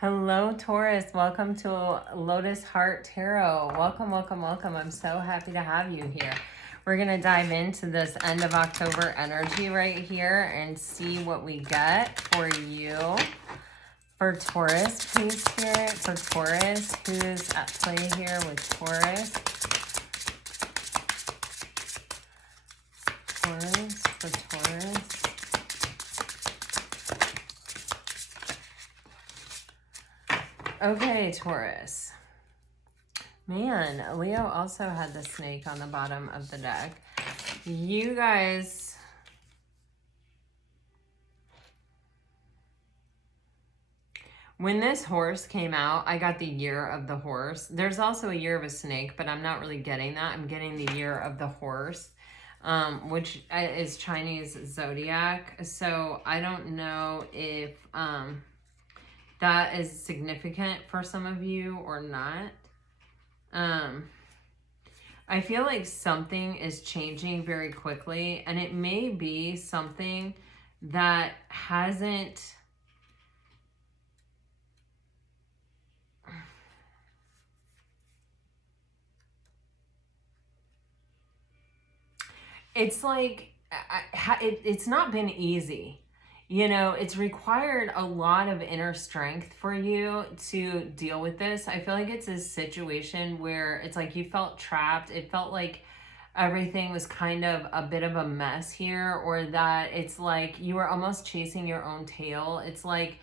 Hello, Taurus. Welcome to Lotus Heart Tarot. Welcome, welcome, welcome. I'm so happy to have you here. We're going to dive into this end of October energy right here and see what we get for you. For Taurus, please, Spirit. For Taurus, who's at play here with Taurus? Taurus, for Taurus. Okay, Taurus. Man, Leo also had the snake on the bottom of the deck. You guys, when this horse came out, I got the year of the horse. There's also a year of a snake, but I'm not really getting that. I'm getting the year of the horse, which is Chinese zodiac. So I don't know if that is significant for some of you or not. I feel like something is changing very quickly, and it may be something that hasn't it's like it's not been easy. You know, it's required a lot of inner strength for you to deal with this. I feel like it's a situation where it's like you felt trapped. It felt like everything was kind of a bit of a mess here, or that it's like you were almost chasing your own tail. It's like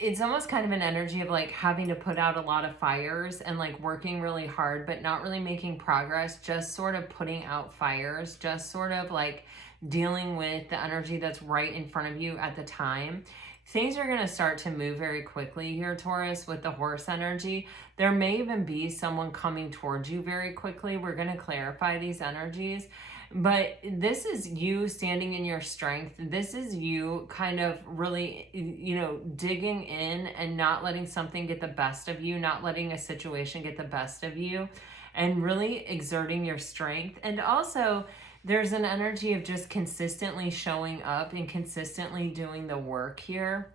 it's almost kind of an energy of like having to put out a lot of fires and like working really hard, but not really making progress, just sort of putting out fires, just sort of like dealing with the energy that's right in front of you at the time. Things are going to start to move very quickly here, Taurus, with the horse energy. There may even be someone coming towards you very quickly. We're going to clarify these energies. But this is you standing in your strength. This is you kind of really, you know, digging in and not letting something get the best of you, not letting a situation get the best of you, and really exerting your strength. And also, there's an energy of just consistently showing up and consistently doing the work here.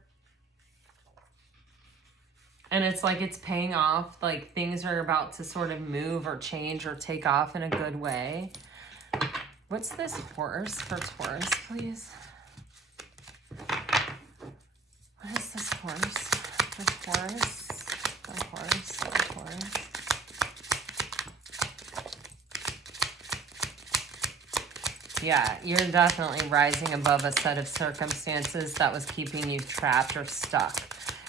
And it's like it's paying off, like things are about to sort of move or change or take off in a good way. What's this horse for Taurus, please? What is this horse for Taurus? The horse, the horse. Yeah, you're definitely rising above a set of circumstances that was keeping you trapped or stuck.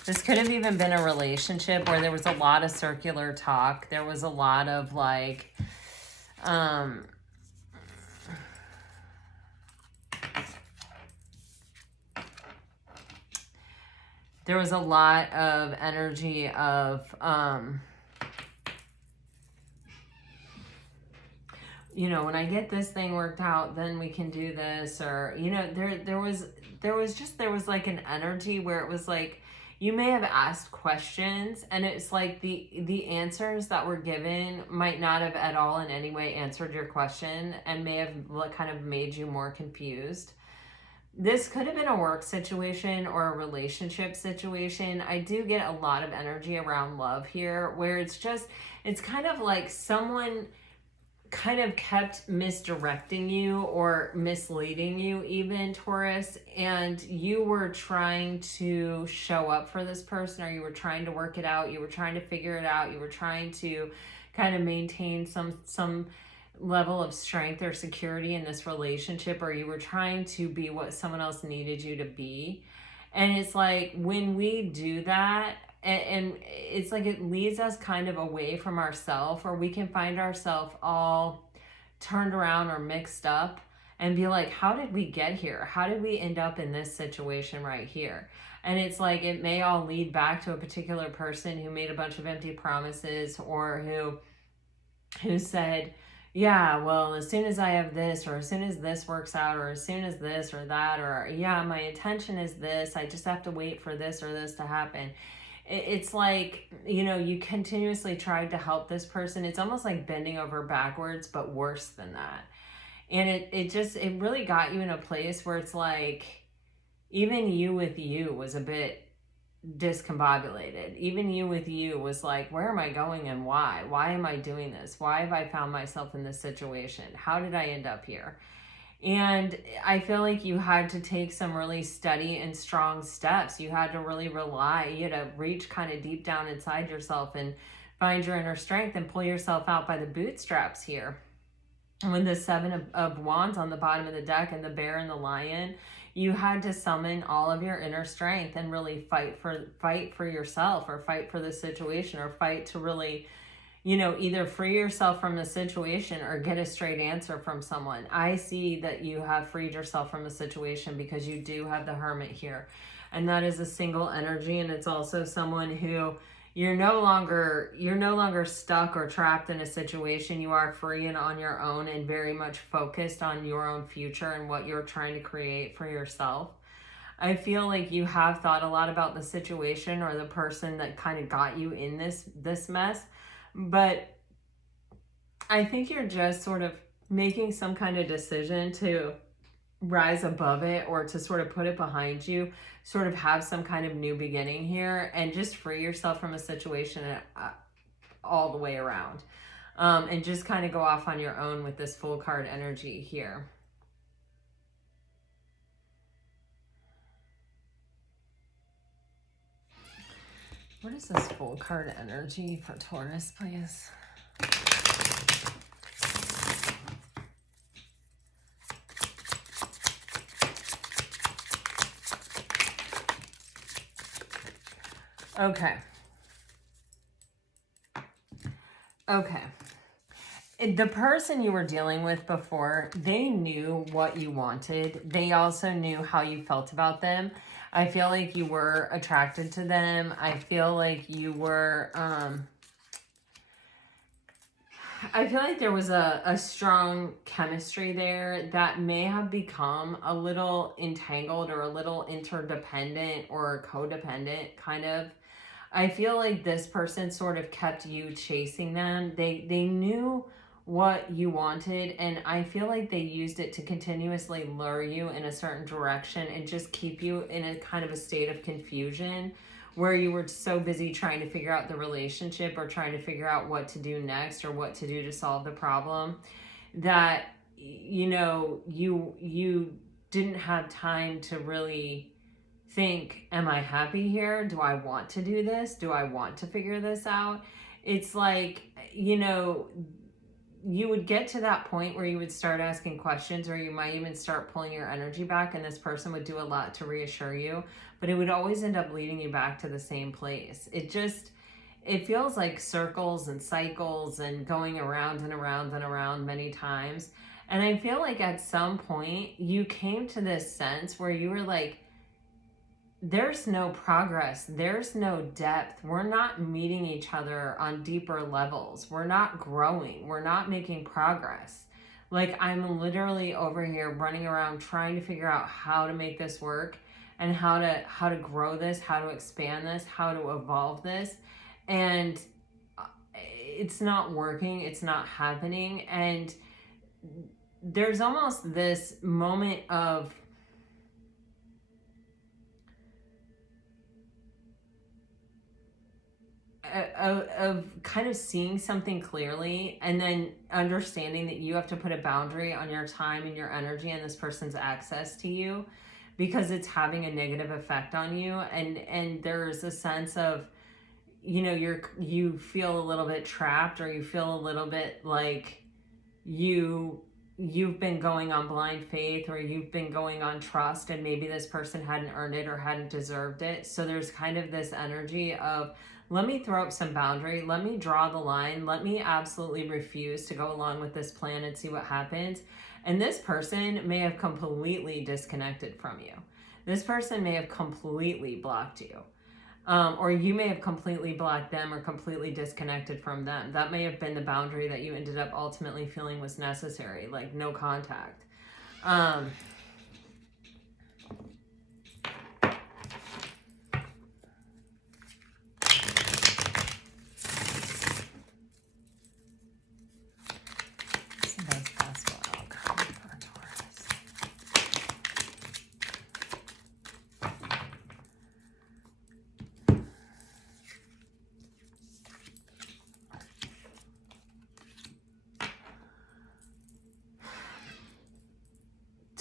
This could have even been a relationship where there was a lot of circular talk. There was a lot of like, there was a lot of energy of, you know, when I get this thing worked out, then we can do this, or, you know, there was like an energy where it was like, you may have asked questions and it's like the answers that were given might not have at all in any way answered your question and may have kind of made you more confused. This could have been a work situation or a relationship situation. I do get a lot of energy around love here, where it's just, it's kind of like someone kind of kept misdirecting you or misleading you even, Taurus, and you were trying to show up for this person, or you were trying to work it out, you were trying to figure it out, you were trying to kind of maintain some level of strength or security in this relationship, or you were trying to be what someone else needed you to be. And it's like when we do that, and it's like it leads us kind of away from ourselves, or we can find ourselves all turned around or mixed up and be like, how did we get here? How did we end up in this situation right here? And it's like it may all lead back to a particular person who made a bunch of empty promises, or who said, yeah, well, as soon as I have this, or as soon as this works out, or as soon as this or that, or yeah, my intention is this, I just have to wait for this or this to happen. It's like, you know, you continuously tried to help this person. It's almost like bending over backwards, but worse than that. And it really got you in a place where it's like, even you with you was a bit discombobulated. Even you with you was like, where am I going and why? Why am I doing this? Why have I found myself in this situation? How did I end up here? And I feel like you had to take some really steady and strong steps. You had to really rely, you had to reach kind of deep down inside yourself and find your inner strength and pull yourself out by the bootstraps here. And when the Seven of Wands on the bottom of the deck and the bear and the lion, you had to summon all of your inner strength and really fight for yourself, or fight for the situation, or fight to really, you know, either free yourself from the situation or get a straight answer from someone. I see that you have freed yourself from the situation because you do have the Hermit here. And that is a single energy, and it's also someone who you're no longer stuck or trapped in a situation. You are free and on your own and very much focused on your own future and what you're trying to create for yourself. I feel like you have thought a lot about the situation or the person that kind of got you in this mess. But I think you're just sort of making some kind of decision to rise above it, or to sort of put it behind you, sort of have some kind of new beginning here and just free yourself from a situation all the way around. And just kind of go off on your own with this Fool card energy here. What is this Fool card energy for Taurus, please? Okay. Okay. The person you were dealing with before, they knew what you wanted. They also knew how you felt about them. I feel like you were attracted to them. I feel like you were, I feel like there was a strong chemistry there that may have become a little entangled or a little interdependent or codependent, kind of. I feel like this person sort of kept you chasing them. They knew what you wanted, and I feel like they used it to continuously lure you in a certain direction and just keep you in a kind of a state of confusion where you were so busy trying to figure out the relationship or trying to figure out what to do next or what to do to solve the problem, that, you know, you didn't have time to really think, am I happy here? Do I want to do this? Do I want to figure this out? It's like, you know, you would get to that point where you would start asking questions, or you might even start pulling your energy back, and this person would do a lot to reassure you, but it would always end up leading you back to the same place. It feels like circles and cycles and going around and around and around many times. And I feel like at some point you came to this sense where you were like, there's no progress, there's no depth, we're not meeting each other on deeper levels, we're not growing, we're not making progress. Like, I'm literally over here running around trying to figure out how to make this work and how to grow this, how to expand this, how to evolve this, and it's not working, it's not happening. And there's almost this moment of kind of seeing something clearly, and then understanding that you have to put a boundary on your time and your energy and this person's access to you, because it's having a negative effect on you. And there's a sense of, you know, you feel a little bit trapped, or you feel a little bit like you've been going on blind faith, or you've been going on trust, and maybe this person hadn't earned it or hadn't deserved it. So there's kind of this energy of, let me throw up some boundary, let me draw the line, let me absolutely refuse to go along with this plan and see what happens. And this person may have completely disconnected from you. This person may have completely blocked you. Or you may have completely blocked them or completely disconnected from them. That may have been the boundary that you ended up ultimately feeling was necessary, like no contact.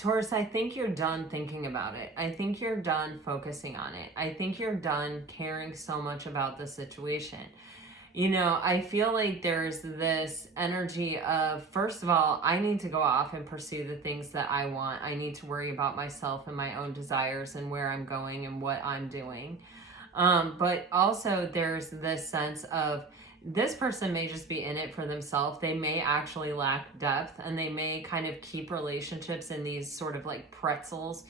Taurus, I think you're done thinking about it. I think you're done focusing on it. I think you're done caring so much about the situation. You know, I feel like there's this energy of, first of all, I need to go off and pursue the things that I want. I need to worry about myself and my own desires and where I'm going and what I'm doing. But also there's this sense of, this person may just be in it for themselves. They may actually lack depth, and they may kind of keep relationships in these sort of like pretzels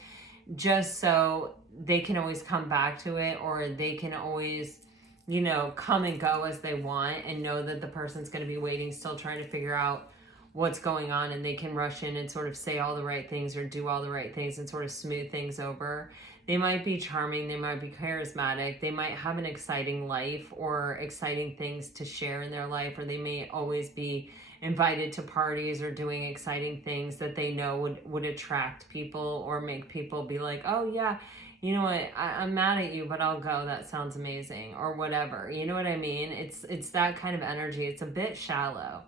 just so they can always come back to it, or they can always, you know, come and go as they want and know that the person's going to be waiting, still trying to figure out what's going on, and they can rush in and sort of say all the right things or do all the right things and sort of smooth things over. They might be charming, they might be charismatic, they might have an exciting life or exciting things to share in their life, or they may always be invited to parties or doing exciting things that they know would attract people or make people be like, oh yeah, you know what, I'm mad at you, but I'll go, that sounds amazing, or whatever. You know what I mean? It's that kind of energy. It's a bit shallow.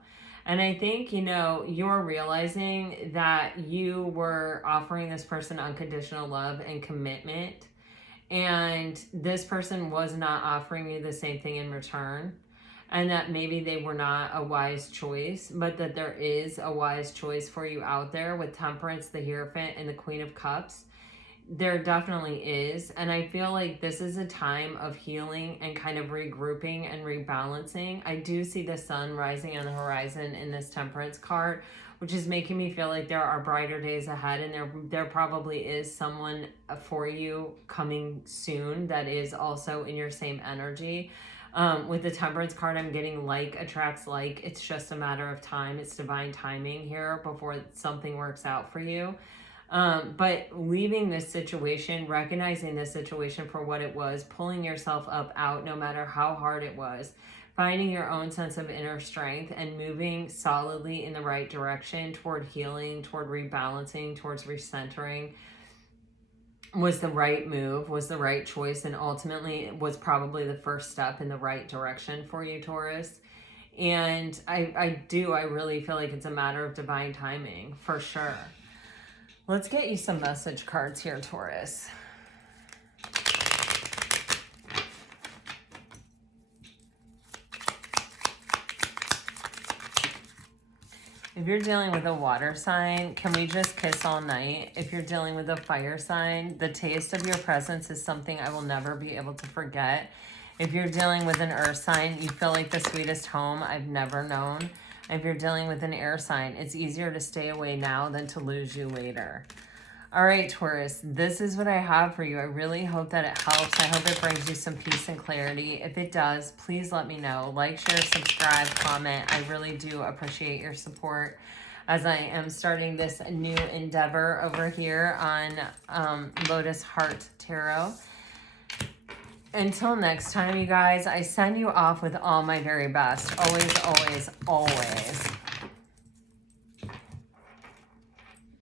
And I think, you know, you're realizing that you were offering this person unconditional love and commitment, and this person was not offering you the same thing in return, and that maybe they were not a wise choice, but that there is a wise choice for you out there with Temperance, the Hierophant, and the Queen of Cups. There definitely is. And I feel like this is a time of healing and kind of regrouping and rebalancing. I do see the sun rising on the horizon in this Temperance card, which is making me feel like there are brighter days ahead, and there probably is someone for you coming soon that is also in your same energy. With the Temperance card, I'm getting like attracts like. It's just a matter of time. It's divine timing here before something works out for you. But leaving this situation, recognizing this situation for what it was, pulling yourself up out no matter how hard it was, finding your own sense of inner strength and moving solidly in the right direction toward healing, toward rebalancing, towards recentering was the right move, was the right choice, and ultimately it was probably the first step in the right direction for you, Taurus. And I really feel like it's a matter of divine timing, for sure. Let's get you some message cards here, Taurus. If you're dealing with a water sign, can we just kiss all night? If you're dealing with a fire sign, the taste of your presence is something I will never be able to forget. If you're dealing with an earth sign, you feel like the sweetest home I've never known. If you're dealing with an air sign, it's easier to stay away now than to lose you later. All right, Taurus, this is what I have for you. I really hope that it helps. I hope it brings you some peace and clarity. If it does, please let me know. Like, share, subscribe, comment. I really do appreciate your support as I am starting this new endeavor over here on Lotus Heart Tarot. Until next time, you guys, I send you off with all my very best. Always, always, always.